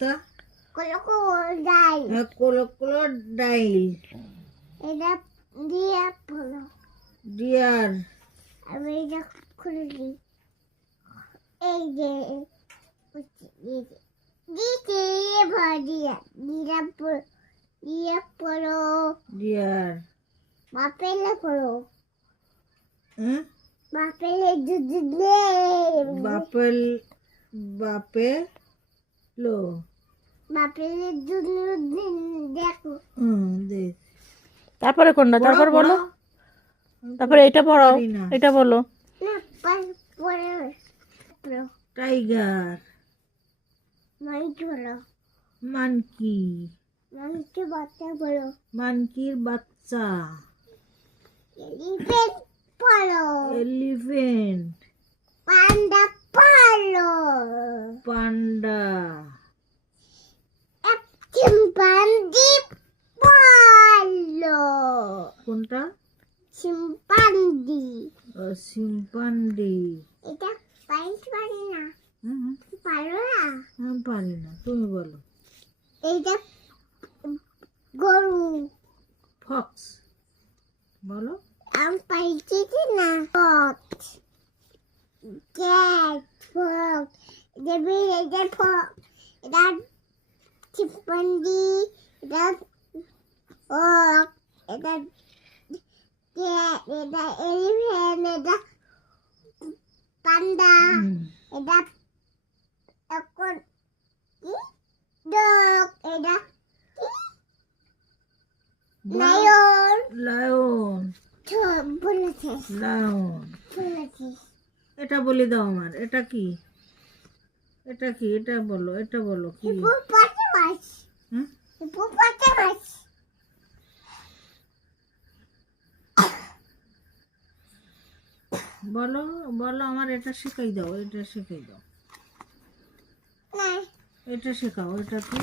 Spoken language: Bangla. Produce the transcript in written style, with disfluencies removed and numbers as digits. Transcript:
তা crocodile. crocodile. এটা দিয়ে বলো Deer. আমি এটা খুলে দিই এই যে দিতে ভরিয়া দিয়ে পড়ো Deer. বাপেলে পড়ো Huh? বাপেলে দুধে Bapelo. বাপেলে দুধ দেখো দেখ তারপরে কোনটা তারপর বলো তারপরে এটা পড়ো পারি না। এটা বলো না পড়ো টাইগার, মাইকে বলো মানকি, মাইকে বাচ্চা বলো মানকির বাচ্চা, এলিফ্যান্ট পড়ো এলিফ্যান্ট, পান্ডা পড়ো পান্ডা, চিম্পাঞ্জি পড়ো কোনটা? চিম্পাঞ্জি সিম্পান্ডি। এটা পারি না হুম, পারো না আমি পারি না, তুমি বলো। এইটা গরু ফক্স বলো। আমি পাইছি না ফক্স ক্যাট ফক্স এটা ফক্স এটা চিম্পাঞ্জি এটা ফক্স এটা ক্যাট এটা এলিফ্যান্ট এটা পান্ডা এটা এখন কি ডগ এটা লায়ন লায়ন, বলেছিস লায়ন। বলেছিস এটা বলে দাও আমার। এটা কি? এটা কি? এটা বলো, এটা বলো কি? হিপোপটামাস হুম? হিপোপটামাস বলো বলো আমার। এটা শেখাই দাও, এটা শেখাই দাও, না এটা শেখাও। এটা কি?